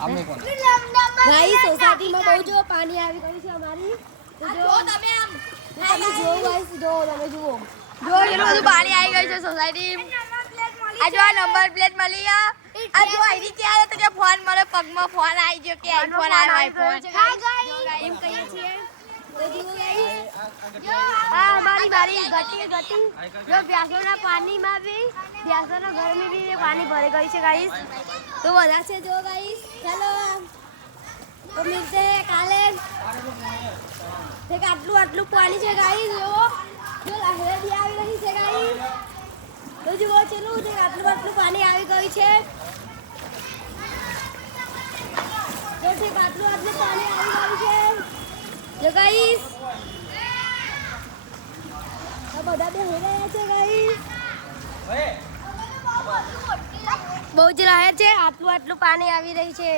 આમને કોણ ભાઈ સોસાયટીમાં બહુ જો પાણી આવી ગયું છે અમારી જો તમે આમ તમે જોવો ગાઈસ જો તમે જુઓ જો એટલું બધું પાણી આવી ગયું છે સોસાયટી આ જો આ નંબર પ્લેટ મળી આ જો આઈડી કે આવે તો કે ફોન મળે પગમાં ફોન આવી ગયો કે આઈફોન આવ્યો આઈફોન હા ગાઈસ એમ કહીએ છીએ તો જુઓ ગાઈસ આ મારી ગટી જો ભ્યાસોના પાણીમાં બી ભ્યાસોના ઘરમાં બી પાણી ભરી ગયું છે ગાઈસ તો બધા છે જો ગાઈસ ચાલો તો મિલતે કાલે દેખ આટલું પાણી છે ગાઈસ જો લહેર બી આવી રહી છે ગાઈસ તો જુઓ ચલો દેખ આટલું પાણી આવી ગયું છે જો ઠીક આટલું પાણી આવી ગયું છે જો ગાઈસ આ બધા બે હઈ રહ્યા છે ગાઈસ બહુ જ રહે છે આટલું પાણી આવી રહી છે